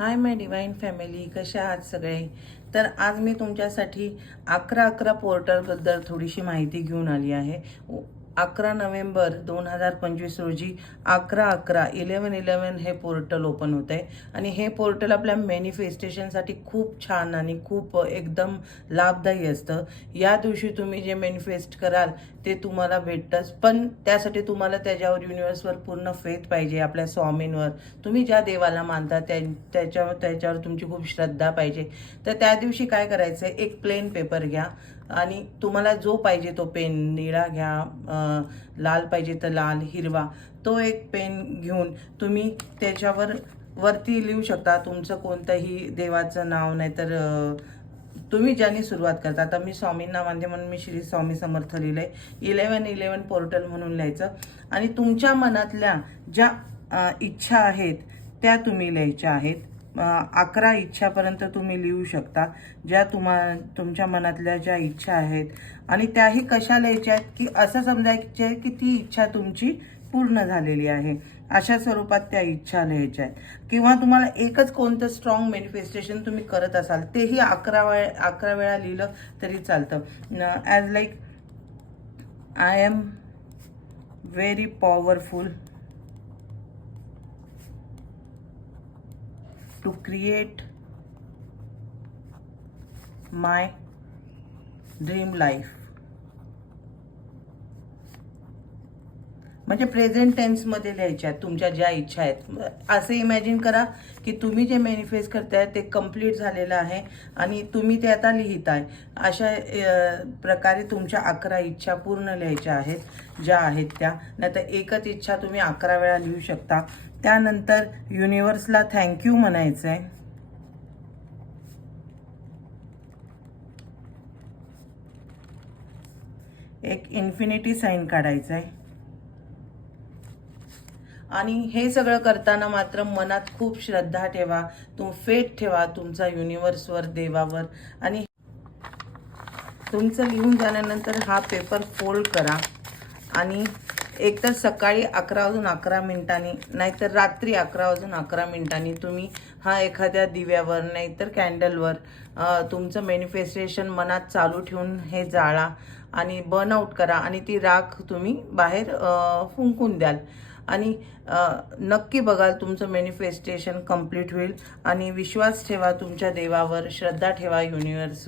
Hi my divine family, कशा आहात सगळे? तर आज मी तुमच्यासाठी 11-11 पोर्टलबद्दल थोडीशी माहिती घेऊन आली आहे. 11 नोव्हेंबर 2025 रोजी 11-11 हे पोर्टल ओपन होत आहे आणि हे पोर्टल आपल्या मॅनिफेस्टेशनसाठी खूप छान आणि खूप एकदम लाभदायी असतं. या दिवशी तुम्ही जे मॅनिफेस्ट कराल ते तुम्हाला भेटतंच, पण त्यासाठी तुम्हाला त्याच्यावर युनिवर्सवर पूर्ण फेथ पाहिजे. आपल्या स्वामींवर, तुम्ही ज्या देवाला मानता त्याच्यावर तुमची खूप श्रद्धा पाहिजे. तर त्या दिवशी काय करायचं आहे, एक प्लेन पेपर घ्या आणि तुम्हाला जो पाहिजे तो पेन, निळा घ्या, लाल पाहिजे तर लाल, हिरवा, तो एक पेन घेऊन तुम्ही त्याच्यावर वरती लिहू शकता तुमचं कोणतंही देवाचं नाव, नाहीतर तुम्ही ज्याने सुरुवात करता. आता मी स्वामींना मानते म्हणून मी श्री स्वामी समर्थ लिहिलंय. 11-11 पोर्टल म्हणून लिहायचं आणि तुमच्या मनातल्या ज्या इच्छा आहेत त्या तुम्ही लिहायच्या आहेत. 11 इच्छापर्यंत तुम्ही लिहू शकता, ज्या तुमच्या मनातल्या ज्या इच्छा आहेत. आणि त्याही कशा लिहायच्या आहेत की असं समजायचे आहे की ती इच्छा तुमची पूर्ण झालेली आहे, अशा स्वरूपात त्या इच्छा लिहायच्या आहेत. किंवा तुम्हाला एकच कोणतं स्ट्रॉंग मॅनिफेस्टेशन तुम्ही करत असाल तेही 11 वेळा लिहिलं तरी चालतं. As like I am very powerful to create my dream life. म्हणजे प्रेझेंट टेन्समध्ये लिहायच्या तुमच्या ज्या इच्छा आहेत. असे इमॅजिन करा की तुम्ही जे मॅनिफेस्ट करताय ते कंप्लीट झालेलं आहे आणि तुम्ही ते आता लिहिताय. अशा प्रकारे तुमच्या 11 इच्छा पूर्ण लिहायच्या आहेत ज्या आहेत त्या. नाहीतर एकच इच्छा तुम्ही 11 वेळा लिहू शकता. त्यानंतर युनिवर्सला थँक्यू म्हणायचं आहे. एक इन्फिनिटी साईन काढायचं आहे. आणि हे सगळं करताना मात्र मनात खूप श्रद्धा ठेवा, फेथ ठेवा तुमचा युनिवर्सवर, देवावर. आणि तुमचं लिहून झाल्यानंतर हा पेपर फोल्ड करा आणि एकतर सकाळी 11:11 नाहीतर रात्री 11:11 तुम्ही हा एखाद्या दिव्यावर नाहीतर कॅन्डलवर तुमचं मॅनिफेस्टेशन मनात चालू ठेवून हे जाळा आणि बर्न आउट करा आणि ती राख तुम्ही बाहेर फुंकून द्याल. आणि नक्की बघाल तुमचं मॅनिफेस्टेशन कंप्लीट होईल. आणि विश्वास ठेवा तुमच्या देवावर, श्रद्धा ठेवा युनिवर्स